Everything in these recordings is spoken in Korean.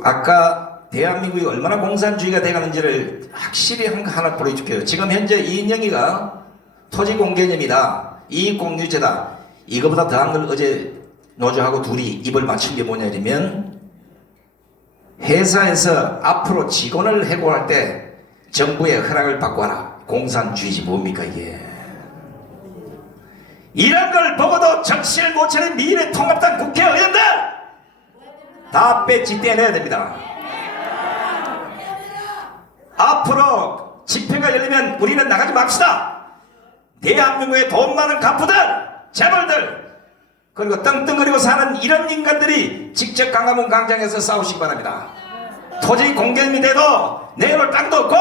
아까 대한민국이 얼마나 공산주의가 돼가는지를 확실히 하나 보여줄게요. 지금 현재 이인영이가 토지공개념이다, 이익공유제다, 이거보다 더한 걸 어제 노조하고 둘이 입을 맞춘 게 뭐냐면, 회사에서 앞으로 직원을 해고할 때 정부의 허락을 받고 하라. 공산주의지 뭡니까 이게. 이런 걸 보고도 정신을 못 차린 미래통합당 국회의원들 다 배지 떼내야 됩니다. 앞으로 집회가 열리면 우리는 나가지 맙시다. 대한민국의 돈 많은 간부들, 재벌들, 그리고 떵떵거리고 사는 이런 인간들이 직접 광화문 광장에서 싸우시기 바랍니다. 토지 공개념이 돼도 내놓을 땅도 없고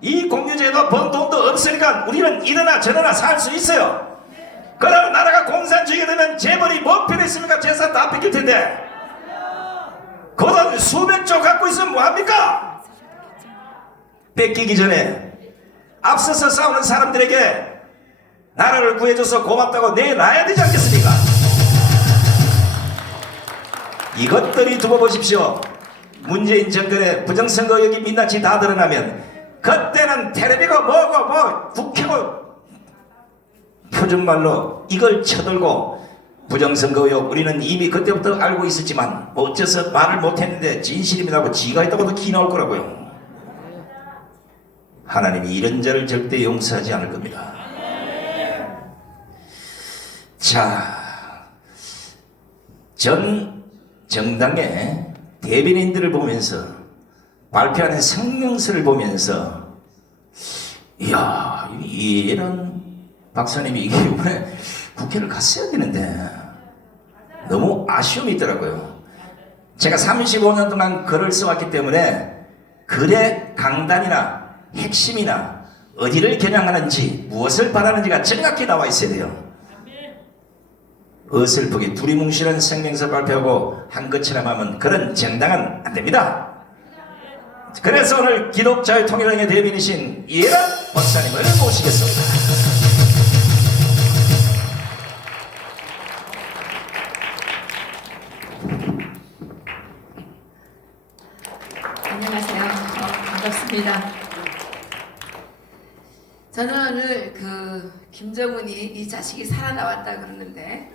이 공유제도 번 돈도 없으니까 우리는 이러나 저러나 살 수 있어요. 그러나 나라가 공산주의가 되면 재벌이 뭐 필요 있습니까? 재산 다 뺏길 텐데 그 돈 수백 조 갖고 있으면 뭐합니까? 뺏기기 전에 앞서서 싸우는 사람들에게 나라를 구해줘서 고맙다고 내놔야 되지 않겠습니까? 이것들이 두고 보십시오. 문재인 정권의 부정선거 의혹이 민낯이 다 드러나면 그때는 텔레비고 뭐고 뭐 국회고 표준말로 이걸 쳐들고 부정선거 의혹 우리는 이미 그때부터 알고 있었지만 뭐 어째서 말을 못했는데 진실입니다고 지가 있다고도 기 나올 거라고요. 하나님이 이런 자를 절대 용서하지 않을 겁니다. 자, 전 정당의 대변인들을 보면서 발표하는 성명서를 보면서 이야, 이런 박사님이 이번에 국회를 갔어야 되는데 너무 아쉬움이 있더라고요. 제가 35년 동안 글을 써왔기 때문에 글의 강단이나 핵심이나 어디를 겨냥하는지 무엇을 바라는지가 정확히 나와 있어야 돼요. 어설프게 두리뭉실한 성명서 발표하고 한 것처럼 하면 그런 정당은 안 됩니다. 그래서 오늘 기독자유통일당의 대변이신 이해란 박사님을 모시겠습니다. 안녕하세요. 반갑습니다. 저는 오늘 김정은이 이 자식이 살아나왔다 그러는데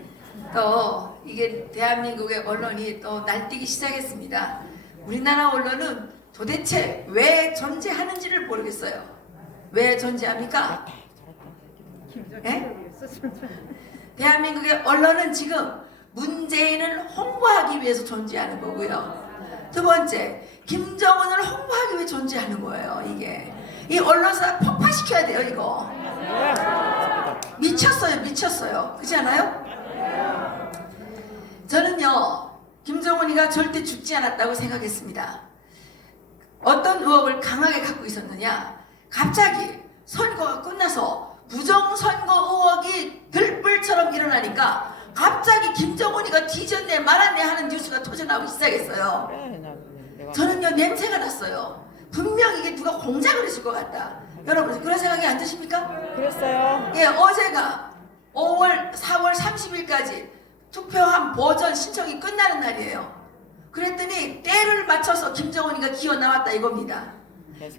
또 이게 대한민국의 언론이 또 날뛰기 시작했습니다. 우리나라 언론은 도대체 왜 존재하는지를 모르겠어요. 왜 존재합니까? 예? 대한민국의 언론은 지금 문재인을 홍보하기 위해서 존재하는 거고요. 두 번째, 김정은을 홍보하기 위해 존재하는 거예요. 이게 이 언론사 폭파시켜야 돼요. 이거 미쳤어요. 그렇지 않아요? 저는요 김정은이가 절대 죽지 않았다고 생각했습니다. 어떤 의혹을 강하게 갖고 있었느냐, 갑자기 선거가 끝나서 부정선거 의혹이 들불처럼 일어나니까 갑자기 김정은이가 뒤졌네 말았네 하는 뉴스가 터져나오기 시작했어요. 저는요 냄새가 났어요. 분명 이게 누가 공작을 했을 것 같다. 여러분 그런 생각이 안 드십니까? 그랬어요. 예, 어제가 4월 30일까지 투표함 보전 신청이 끝나는 날이에요. 그랬더니 때를 맞춰서 김정은이가 기어 나왔다 이겁니다.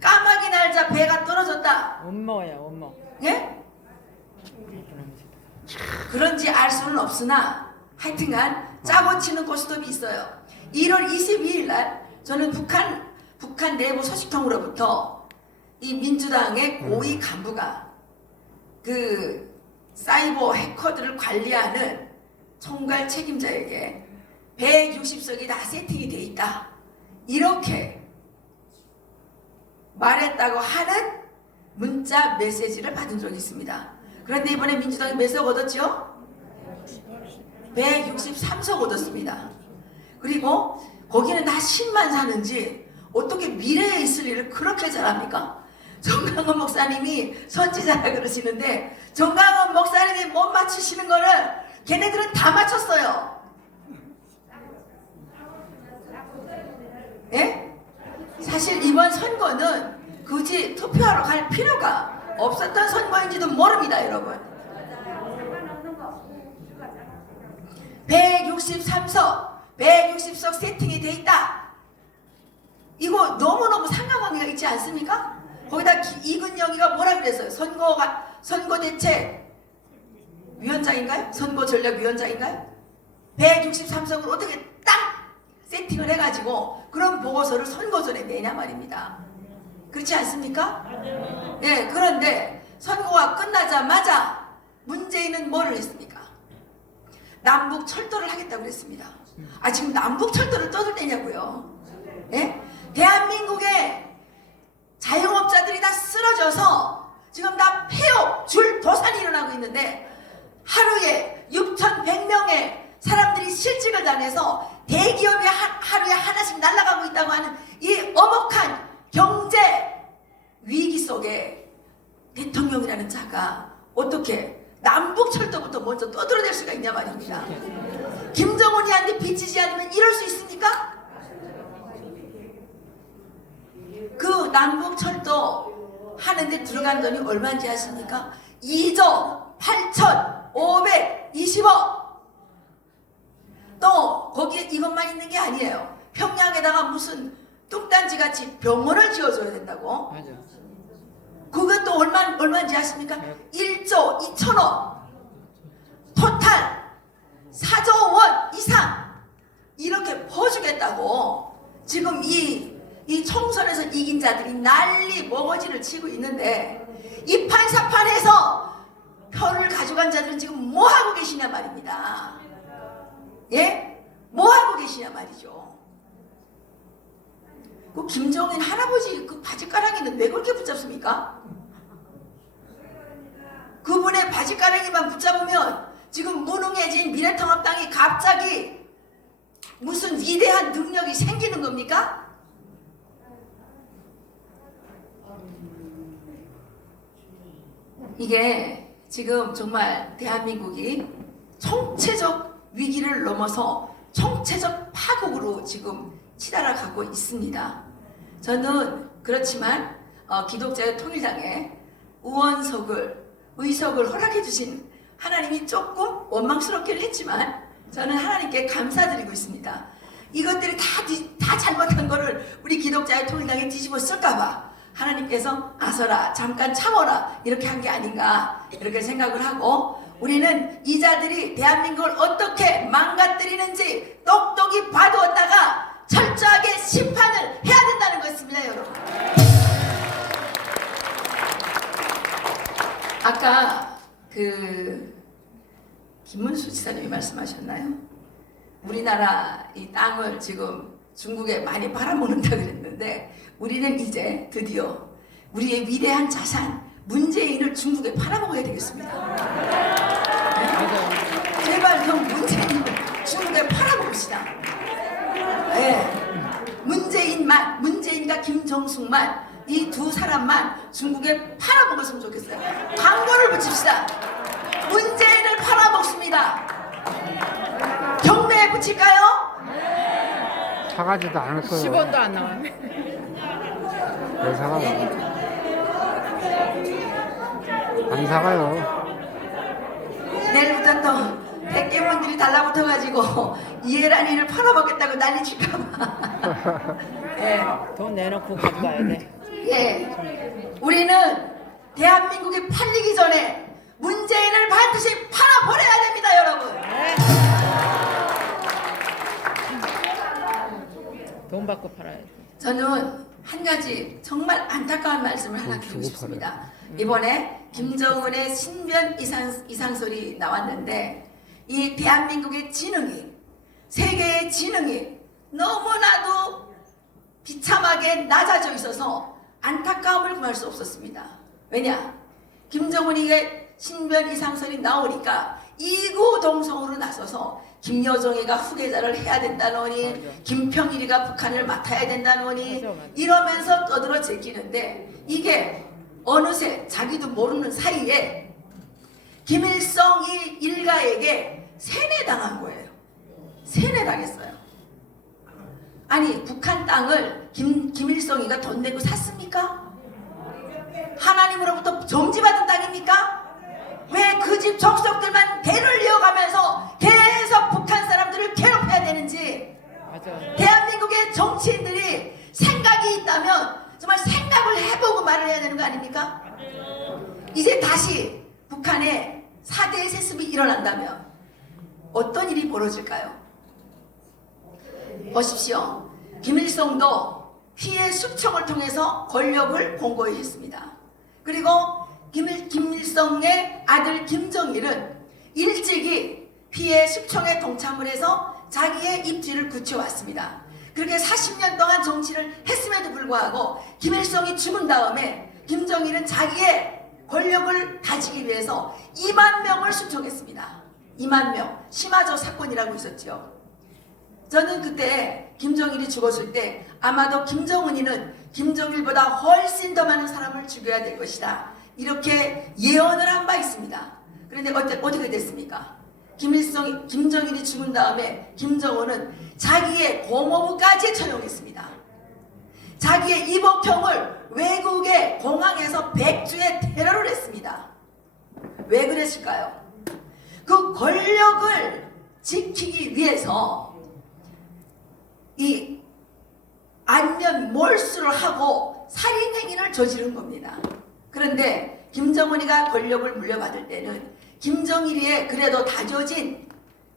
까마귀 날자 배가 떨어졌다. 원모야 원모. 예? 그런지 알 수는 없으나 하여튼간 짜고 치는 고스톱이 있어요. 1월 22일 날 저는 북한 내부 소식통으로부터 이 민주당의 고위 간부가 그 사이버 해커들을 관리하는 총괄 책임자에게 160석이 다 세팅이 돼 있다 이렇게 말했다고 하는 문자 메시지를 받은 적이 있습니다. 그런데 이번에 민주당이 몇 석 얻었죠? 163석 얻었습니다. 그리고 거기는 다 신만 사는지 어떻게 미래에 있을 일을 그렇게 잘합니까? 정강원 목사님이 선지자라 그러시는데 정강원 목사님이 못 맞추시는 거를 걔네들은 다 맞췄어요. 예? 사실 이번 선거는 굳이 투표하러 갈 필요가 없었던 선거인지도 모릅니다, 여러분. 163석 160석 세팅이 돼 있다. 이거 너무너무 상관관계가 있지 않습니까? 거기다 이근영이가 뭐라 그랬어요? 선거대책위원장인가요? 선거전략위원장인가요? 163석을 어떻게 딱 세팅을 해가지고 그런 보고서를 선거 전에 내냐 말입니다. 그렇지 않습니까? 네, 그런데 선거가 끝나자마자 문재인은 뭐를 했습니까? 남북 철도를 하겠다고 그랬습니다. 아, 지금 남북 철도를 떠들 때냐고요? 예? 대한민국의 자영업자들이 다 쓰러져서 지금 다 폐업, 줄 도산이 일어나고 있는데 하루에 6,100명의 사람들이 실직을 당해서 대기업이 하루에 하나씩 날아가고 있다고 하는 이 엄혹한 경제 위기 속에 대통령이라는 자가 어떻게 남북철도부터 먼저 떠들어댈 수가 있냐 말입니다. 김정은이한테 빚지지 않으면 이럴 수 있습니까? 그 남북철도 하는데 들어간 돈이 얼마인지 아십니까? 2조 8,520억. 또 거기에 이것만 있는 게 아니에요. 평양에다가 무슨 뚝단지같이 병원을 지어줘야 된다고. 맞아. 그것도 얼마인지 아십니까? 1조 2천억. 토탈 4조 원 이상 이렇게 퍼주겠다고 지금 이 총선에서 이긴 자들이 난리 먹어지를 치고 있는데 이 판사판에서 표를 가져간 자들은 지금 뭐 하고 계시냐 말입니다. 예? 뭐 하고 계시냐 말이죠. 그 김정인 할아버지 그 바지가랑이는 왜 그렇게 붙잡습니까? 그분의 바지가랑이만 붙잡으면 지금 무능해진 미래통합당이 갑자기 무슨 위대한 능력이 생기는 겁니까? 이게 지금 정말 대한민국이 총체적 위기를 넘어서 총체적 파국으로 지금 치달아가고 있습니다. 저는 그렇지만 기독자의 통일당에 의석을 허락해 주신 하나님이 조금 원망스럽긴 했지만 저는 하나님께 감사드리고 있습니다. 이것들이 다 잘못한 거를 우리 기독자의 통일당에 뒤집어 쓸까봐 하나님께서 아서라 잠깐 참어라 이렇게 한 게 아닌가 이렇게 생각을 하고 우리는 이 자들이 대한민국을 어떻게 망가뜨리는지 똑똑히 봐두었다가 철저하게 심판을 해야 된다는 것입니다, 여러분. 아까 김문수 지사님이 말씀하셨나요? 우리나라 이 땅을 지금 중국에 많이 팔아먹는다 그랬는데 우리는 이제 드디어 우리의 위대한 자산 문재인을 중국에 팔아먹어야 되겠습니다. 네? 제발 형 문재인을 중국에 팔아먹읍시다. 네. 문재인과 김정숙만 이 두 사람만 중국에 팔아먹었으면 좋겠어요. 광고를 붙입시다. 문재인을 팔아먹습니다. 경매에 붙일까요? 사가지도 않을 거예요. 10원도 안 나왔네. 왜 사가요? 안 사가요. 내일부터 또 백개분들이 달라붙어가지고 이해란이를 팔아먹겠다고 난리 칠까봐. 예. 돈 내놓고 가져가야 돼. 예. 우리는 대한민국이 팔리기 전에 문재인을 반드시 팔아버려야 됩니다, 여러분. 돈 받고 팔아야 돼. 저는 한 가지 정말 안타까운 말씀을 하나 드리고 싶습니다. 이번에 김정은의 신변 이상설이 나왔는데 이 대한민국의 지능이 세계의 지능이 너무나도 비참하게 낮아져 있어서 안타까움을 금할 수 없었습니다. 왜냐? 김정은이의 신변 이상설이 나오니까 이구동성으로 나서서 김여정이가 후계자를 해야 된다노니 김평일이가 북한을 맡아야 된다노니 이러면서 떠들어 제끼는데 이게 어느새 자기도 모르는 사이에 김일성 일가에게 세뇌당한 거예요. 세뇌당했어요. 아니 북한 땅을 김일성이가 돈 내고 샀습니까? 하나님으로부터 점지받은 땅입니까? 왜 그 집 족속들만 대를 이어가면서 계속 북한 사람들을 괴롭혀야 되는 되는지 맞아. 대한민국의 정치인들이 생각이 있다면 정말 생각을 해보고 말을 해야 되는 거 아닙니까? 이제 다시 북한에 4대 세습이 일어난다면 어떤 일이 벌어질까요? 보십시오. 김일성도 피해 숙청을 통해서 권력을 공고히 했습니다. 그리고 김일성의 아들 김정일은 일찍이 피해 숙청에 동참을 해서 자기의 입지를 굳혀왔습니다. 그렇게 40년 동안 정치를 했음에도 불구하고 김일성이 죽은 다음에 김정일은 자기의 권력을 다지기 위해서 2만 명을 숙청했습니다. 2만 명. 심화조 사건이라고 있었죠. 저는 그때 김정일이 죽었을 때 아마도 김정은이는 김정일보다 훨씬 더 많은 사람을 죽여야 될 것이다. 이렇게 예언을 한 바 있습니다. 그런데 어떻게 됐습니까? 김정일이 죽은 다음에 김정은은 자기의 공허부까지 처형했습니다. 자기의 이복형을 외국의 공항에서 백주에 테러를 했습니다. 왜 그랬을까요? 그 권력을 지키기 위해서 이 안면 몰수를 하고 살인행위를 저지른 겁니다. 그런데 김정은이가 권력을 물려받을 때는 김정일이의 그래도 다져진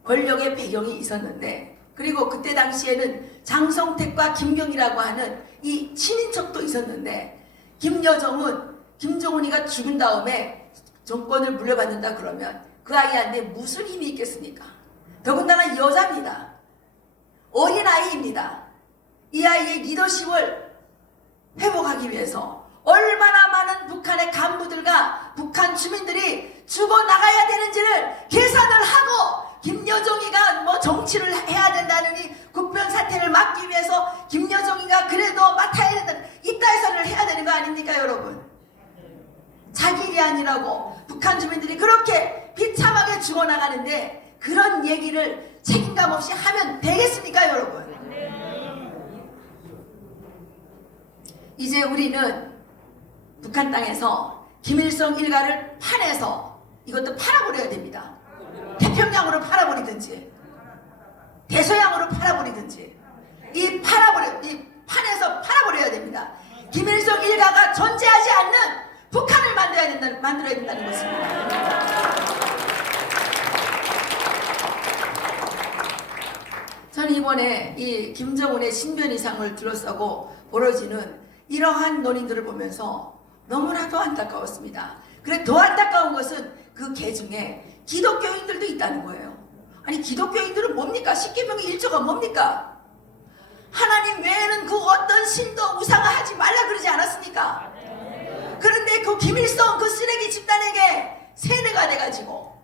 권력의 배경이 있었는데, 그리고 그때 당시에는 장성택과 김경이라고 하는 이 친인척도 있었는데, 김여정은 김정은이가 죽은 다음에 정권을 물려받는다 그러면 그 아이한테 무슨 힘이 있겠습니까? 더군다나 여자입니다. 어린아이입니다. 이 아이의 리더십을 회복하기 위해서 얼마나 많은 북한의 간부들과 북한 주민들이 죽어나가야 되는지를 계산을 하고, 김여정이가 뭐 정치를 해야 된다느니 국변 사태를 막기 위해서 김여정이가 그래도 맡아야 된다는 이따위서를 해야 되는 거 아닙니까 여러분? 자기 일이 아니라고 북한 주민들이 그렇게 비참하게 죽어나가는데 그런 얘기를 책임감 없이 하면 되겠습니까 여러분? 이제 우리는 북한 땅에서 김일성 일가를 파내서 이것도 팔아버려야 됩니다. 태평양으로 팔아버리든지 대서양으로 팔아버리든지 이 판에서 팔아버려야 됩니다. 김일성 일가가 존재하지 않는 북한을 만들어야 된다는 것입니다. 저는 이번에 이 김정은의 신변 이상을 둘러싸고 벌어지는 이러한 논의들을 보면서 너무나도 안타까웠습니다. 그래 더 안타까운 것은 그 계중에 기독교인들도 있다는 거예요. 아니 기독교인들은 뭡니까? 십계명의 1조가 뭡니까? 하나님 외에는 그 어떤 신도 우상화하지 말라 그러지 않았습니까? 그런데 그 김일성 그 쓰레기 집단에게 세뇌가 돼가지고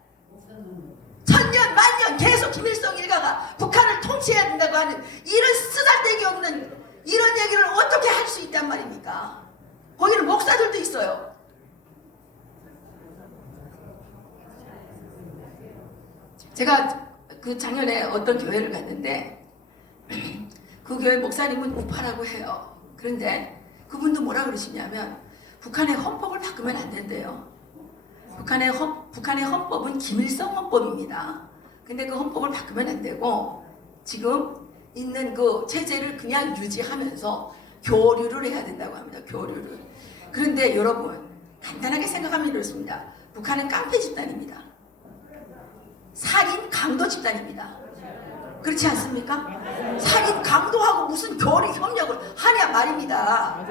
천년 만년 계속 김일성 일가가 북한을 통치해야 된다고 하는 이런 쓰잘데기 없는 이런 얘기를 어떻게 할 수 있단 말입니까? 거기는 목사들도 있어요. 제가 그 작년에 어떤 교회를 갔는데 그 교회 목사님은 우파라고 해요. 그런데 그분도 뭐라 그러시냐면 북한의 헌법을 바꾸면 안 된대요. 북한의 헌법은 김일성 헌법입니다. 근데 그 헌법을 바꾸면 안 되고 지금 있는 그 체제를 그냥 유지하면서 교류를 해야 된다고 합니다. 교류를. 그런데 여러분 간단하게 생각하면 이렇습니다. 북한은 깡패 집단입니다. 살인 강도 집단입니다. 그렇지 않습니까? 살인 강도하고 무슨 교류 협력을 하냐 말입니다.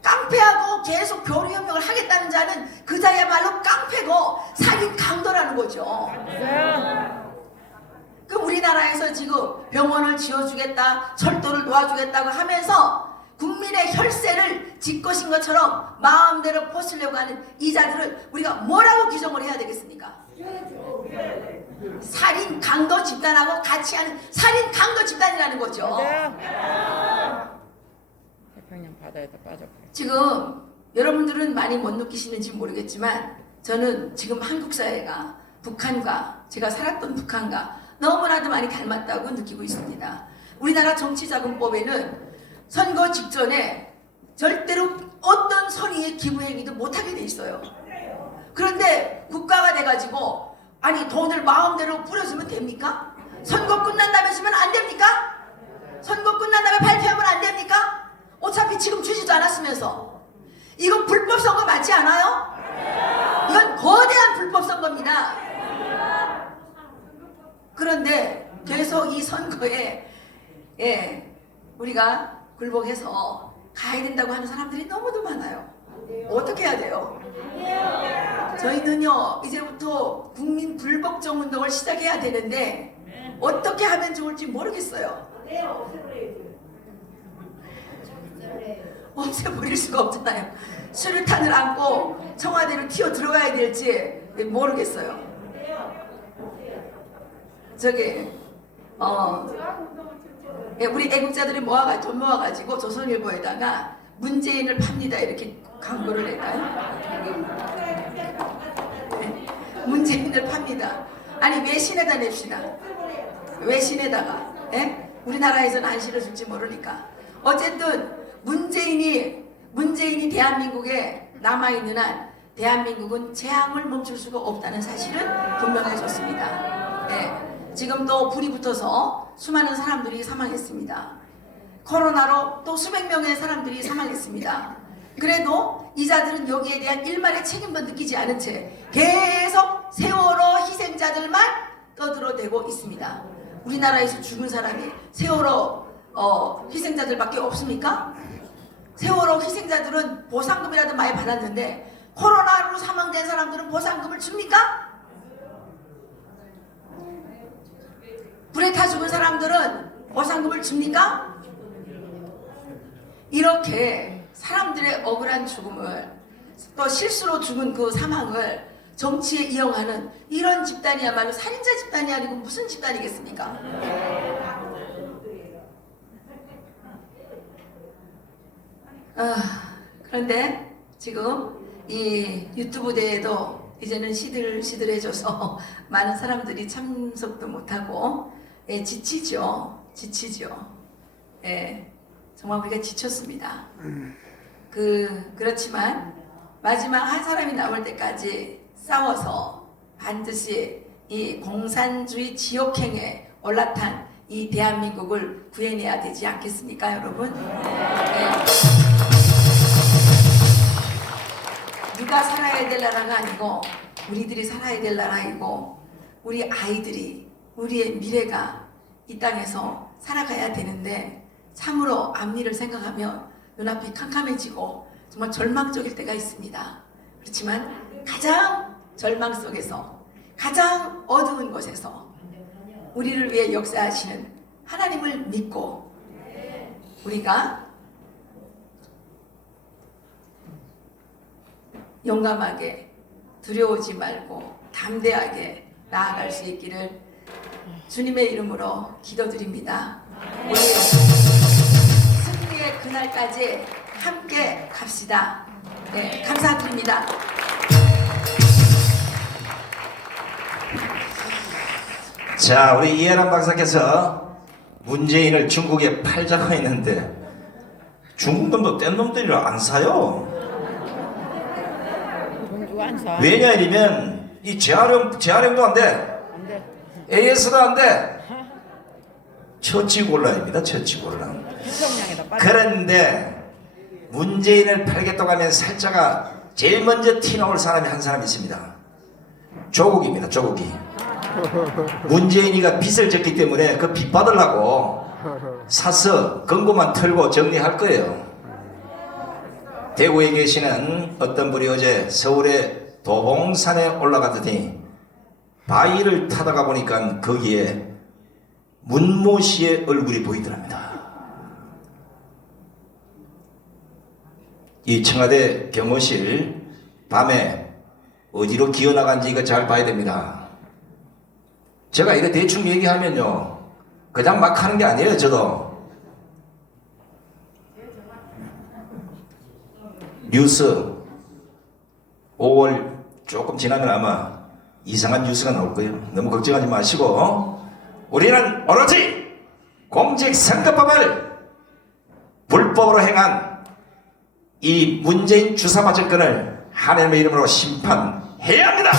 깡패하고 계속 교류 협력을 하겠다는 자는 그 자야말로 깡패고 살인 강도라는 거죠. 그 우리나라에서 지금 병원을 지어주겠다, 철도를 놓아주겠다고 하면서 국민의 혈세를 짓것인 것처럼 마음대로 퍼쓰려고 하는 이 자들을 우리가 뭐라고 규정을 해야 되겠습니까? 살인 강도 집단하고 같이 하는 살인 강도 집단이라는 거죠. 태평양 바다에다 빠졌고. 지금 여러분들은 많이 못 느끼시는지 모르겠지만 저는 지금 한국 사회가 북한과 제가 살았던 북한과 너무나도 많이 닮았다고 느끼고 있습니다. 우리나라 정치자금법에는 선거 직전에 절대로 어떤 선의의 기부 행위도 못하게 돼 있어요. 그런데 국가가 돼가지고 아니 돈을 마음대로 뿌려주면 됩니까? 선거 끝난 다음에 주면 안 됩니까? 선거 끝난 다음에 발표하면 안 됩니까? 어차피 지금 주지도 않았으면서. 이건 불법 선거 맞지 않아요? 이건 거대한 불법 선거입니다. 그런데 계속 이 선거에 우리가 굴복해서 가야 된다고 하는 사람들이 너무도 많아요. 어떻게 해야 돼요? 저희는요 이제부터 국민 불복종 운동을 시작해야 되는데 어떻게 하면 좋을지 모르겠어요. 없애버릴 수가 없잖아요. 수류탄을 안고 청와대로 튀어 들어가야 될지 모르겠어요. 저기 우리 애국자들이 돈 모아가지고 조선일보에다가 문재인을 팝니다 이렇게 광고를 낼까요? 문재인을 팝니다. 아니 외신에다 냅시다. 외신에다가 우리나라에서는 안 실어줄지 모르니까. 어쨌든 문재인이 대한민국에 남아있는 한 대한민국은 재앙을 멈출 수가 없다는 사실은 분명해졌습니다. 지금도 불이 붙어서 수많은 사람들이 사망했습니다. 코로나로 또 수백 명의 사람들이 사망했습니다. 그래도 이 자들은 여기에 대한 일말의 책임도 느끼지 않은 채 계속 세월호 희생자들만 떠들어대고 있습니다. 우리나라에서 죽은 사람이 세월호 희생자들밖에 없습니까? 세월호 희생자들은 보상금이라도 많이 받았는데 코로나로 사망된 사람들은 보상금을 줍니까? 불에 타 죽은 사람들은 보상금을 줍니까? 이렇게 사람들의 억울한 죽음을 또 실수로 죽은 그 사망을 정치에 이용하는 이런 집단이야말로 살인자 집단이 아니고 무슨 집단이겠습니까? 그런데 지금 이 유튜브 대회도 이제는 시들시들해져서 많은 사람들이 참석도 못하고 지치죠. 정말 우리가 지쳤습니다. 그렇지만 마지막 한 사람이 남을 때까지 싸워서 반드시 이 공산주의 지옥행에 올라탄 이 대한민국을 구해내야 되지 않겠습니까, 여러분? 누가 살아야 될 나라가 아니고 우리들이 살아야 될 나라이고 우리 아이들이 우리의 미래가 이 땅에서 살아가야 되는데 참으로 앞일을 생각하면 눈앞이 캄캄해지고 정말 절망적일 때가 있습니다. 그렇지만 가장 절망 속에서 가장 어두운 곳에서 우리를 위해 역사하시는 하나님을 믿고 우리가 용감하게 두려워하지 말고 담대하게 나아갈 수 있기를 주님의 이름으로 기도드립니다. 우리 승리의 그날까지 함께 갑시다. 감사드립니다. 자, 우리 이해란 박사께서 문재인을 중국에 팔자고 했는데 중국 놈도 뗀 놈들이라 안 사요. 돈 주고 안 사. 왜냐 이러면 이 재활용도 안 돼. 안 돼. AS도 안 돼. 처치곤란입니다. 처치곤란. 일정량에다 빠져. 그런데 문재인을 팔겠다고 하면 살자가 제일 먼저 튀어나올 사람이 한 사람이 있습니다. 조국입니다. 조국이. 문재인이가 빚을 졌기 때문에 그 빚 받으려고 사서 금고만 털고 정리할 거예요. 대구에 계시는 어떤 분이 어제 서울의 도봉산에 올라갔더니 바위를 타다가 보니까 거기에 문모 씨의 얼굴이 보이더랍니다. 이 청와대 경호실 밤에 어디로 기어나간지 이거 잘 봐야 됩니다. 제가 이거 대충 얘기하면요 그냥 막 하는 게 아니에요. 저도 뉴스 5월 조금 지나면 아마 이상한 뉴스가 나올 거예요. 너무 걱정하지 마시고 우리는 오로지 공직선거법을 불법으로 행한 이 문재인 주사파 정권을 하나님의 이름으로 심판해야 합니다.